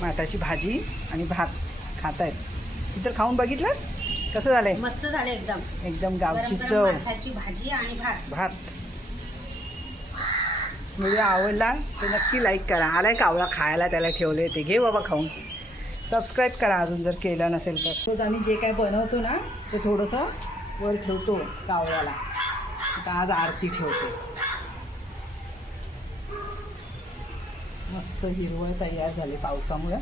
माठाची भाजी आणि भात खात आहेत. इतर खाऊन बघितलंस कसं झालंय? मस्त झाले एकदम. एकदम गावची गरम चव. गरम माठाची भाजी आणि भात. व्हिडिओ आवडला तर नक्की लाईक करा. आलाय कावळा खायला, त्याला ठेवले ते घे बाबा खाऊन. सबस्क्राईब करा अजून जर केलं नसेल तर. रोज आम्ही जे काय बनवतो ना ते थोडंसं वर ठेवतो कावळ्याला. आता आज आरती ठेवते. मस्त हिरवळ तयार झाली पावसामुळे.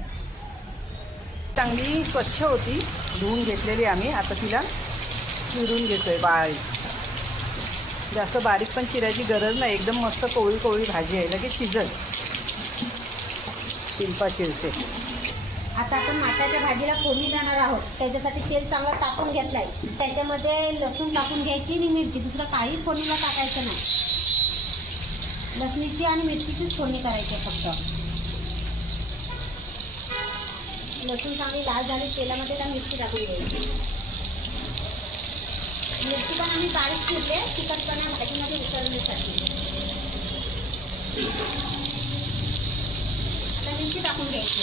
चांगली स्वच्छ होती, धुवून घेतलेली आम्ही. आता तिला चिरून घेतोय बारीक. जास्त बारीक पण चिरायची गरज नाही, एकदम मस्त कोवळी कोवळी भाजी आहे, लगेच शिजल. शिल्पा चिरते. आता आपण माठाच्या भाजीला फोडणी देणार आहोत. त्याच्यासाठी तेल चांगलं तापून घेतलंय. त्याच्यामध्ये लसूण टाकून घ्यायची आणि मिरची. दुसरं काही फोडणीला टाकायचं नाही. लसणीची आणि मिरचीचीच फोडणी करायची फक्त. लसूण चांगली लाल झाली तेलामध्ये त्या मिरची टाकून घ्यायची. मिरची पण आम्ही बारीक चिरले तिखटपणा भाजीमध्ये उतरण्यासाठी. आता मिरची टाकून घ्यायची.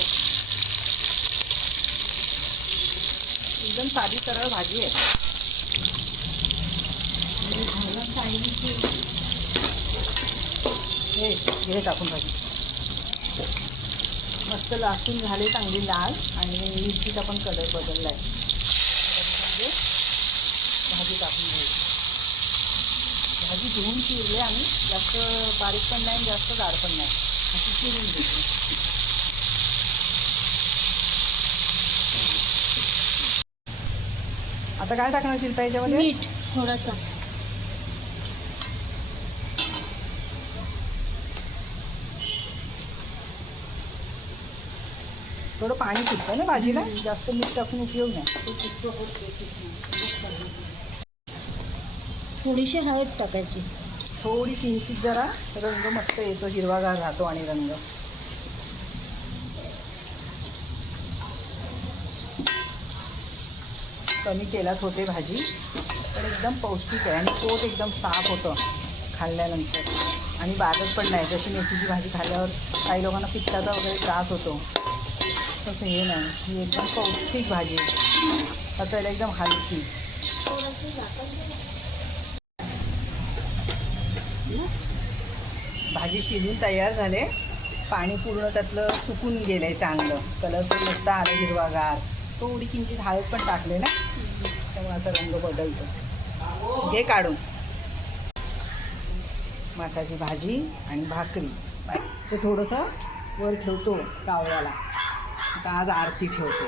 एकदम साधी सरळ भाजी आहे. हे टाकून भाजी मस्त लसूण झाले चांगली लाल आणि मिरचीचा पण कलर बदलला आहे. त्याच्यामध्ये भाजी टाकून घ्यायची. भाजी धुवून चिरले आम्ही, जास्त बारीक पण नाही जास्त जाड पण नाही, अशी चिरून घेतली. आता काय टाकणार शिल्पा याच्यामध्ये? मीठ थोडंसं. थोडं पाणी सुटतं ना भाजीला, जास्त मीठ टाकून उपयोग नाही. थोडीशी हळद टाकायची. थोडी किंचित जरा रंग मस्त येतो, हिरवागार राहतो आणि रंग. कमी तेलात होते भाजी, पण एकदम पौष्टिक आहे आणि पोट एकदम साफ होतं खाल्ल्यानंतर. आणि बाधत पण नाही. जशी मेथीची भाजी खाल्ल्यावर काही लोकांना पित्ताचा वगैरे त्रास होतो, तसं हे नाही. ही एकदम पौष्टिक भाजी, पचायला एकदम हलकी. भाजी शिजून तयार झाले. पाणी पूर्ण त्यातलं सुकून गेलं आहे चांगलं. कलर पण मस्त आलं हिरवागार. थोडी किंचित हळद पण टाकले ना, त्यामुळे असा रंग बदलतो. घे काढून. माठाची भाजी आणि भाकरी ते थोडंसं वर ठेवतो कावळ्याला. आता आज आरती ठेवते.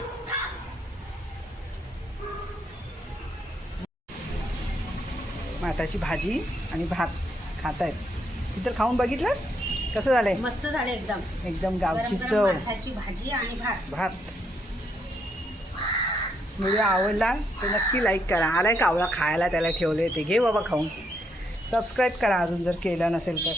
माठाची भाजी आणि भात खात आहेत. इतर खाऊन बघितलंस कसं झालंय? मस्त झाले एकदम. एकदम गावची गरम चव. गरम माठाची भाजी आणि भात. व्हिडिओ आवडला तर नक्की लाईक करा. आलाय कावळा खायला, त्याला ठेवले ते घे बाबा खाऊन. सबस्क्राईब करा अजून जर केलं नसेल तर.